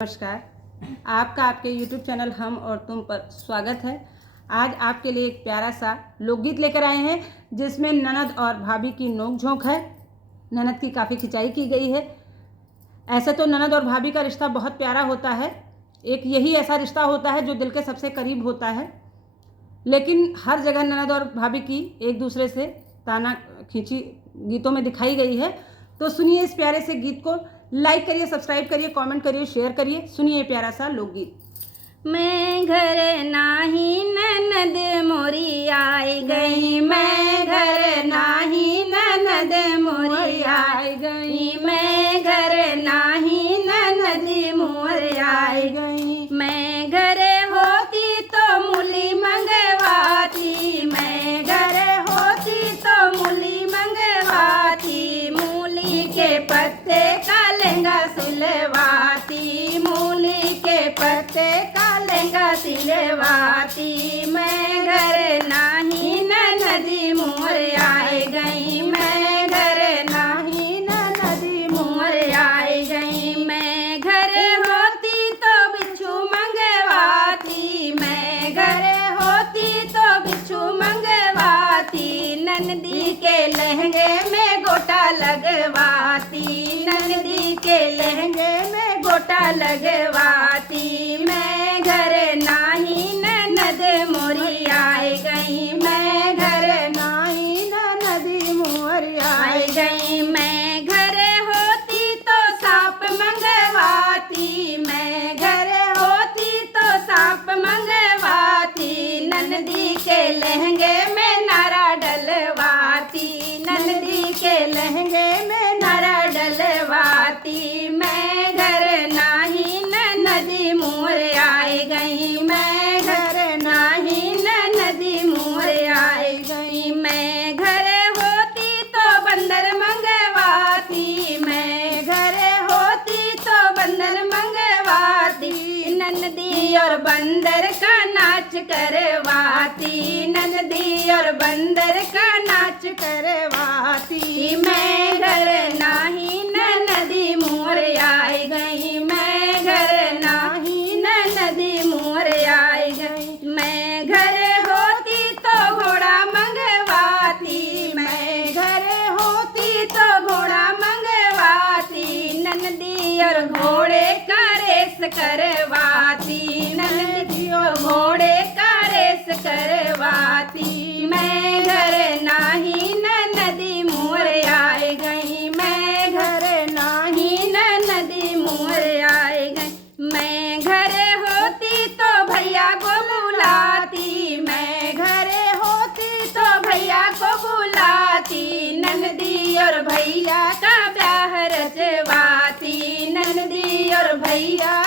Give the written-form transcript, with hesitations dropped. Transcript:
नमस्कार। आपका आपके YouTube चैनल हम और तुम पर स्वागत है। आज आपके लिए एक प्यारा सा लोकगीत लेकर आए हैं जिसमें ननद और भाभी की नोक-झोंक है। ननद की काफ़ी खिंचाई की गई है। ऐसे तो ननद और भाभी का रिश्ता बहुत प्यारा होता है। एक यही ऐसा रिश्ता होता है जो दिल के सबसे करीब होता है, लेकिन हर जगह ननद और भाभी की एक दूसरे से ताना खींची गीतों में दिखाई गई है। तो सुनिए इस प्यारे से गीत को, लाइक करिए, सब्सक्राइब करिए, कमेंट करिए, शेयर करिए। सुनिए प्यारा सा लोकगीत। मैं घर नाही ननद मोरी आई गई, मैं घर नाही ननद मोरी आई गई, मैं घर नाही ननद मोरी आई गई। मैं घर होती तो मूली मंगवाती, मैं घर होती तो मूली मंगवाती, मूली के पत्ते का लहंगा सिलवाती, मूली के पत्ते का लहंगा सिलवाती। मैं घर नाही ननदी मोर आई गई, मैं घर नाही ननदी मोर आई गई। मैं घर होती तो बिच्छू मंगवाती, मैं घर होती तो बिच्छू मंगवाती, ननदी के लहंगे में गोटा लगवाती, ननदी के लहंगे में गोटा लगवाती। मैं घर नाही ननद मोरी आई गई, मैं घर नाही ननदी मोरी आई गई। मैं घर होती तो सांप मंगवाती, मैं घर होती तो सांप मंगवाती, ननदी के लहंगे में नारा डलवाती, ननदी के लहंगे में नारा डलवाती। मैं घर नाही ननदी मोर आई गई, मैं घर नाही ननदी मोर आई गई। मैं घर होती तो बंदर मंगवाती, मैं घर होती तो बंदर मंगवाती, ननदी और बंदर का नाच करवाती, ननदी और बंदर का नाच करवाती। मैं घर नाही ननदी मोर आई गई, मैं घर नाही ननदी मोर आई गई। मैं घर होती तो घोड़ा मंगवाती, मैं घर होती तो घोड़ा मंगवाती, ननदी और घोड़े का रेस करवाती, ननदी और घोड़े का रेस करवाती। मैं घर नाही ननदी मोर आई गई, मैं घर नाही ननदी मोर आई गई। मैं घर होती तो भैया को बुलाती, मैं घर होती तो भैया को बुलाती, ननदी और भैया का ब्याह रचवाती, ननदी और भैया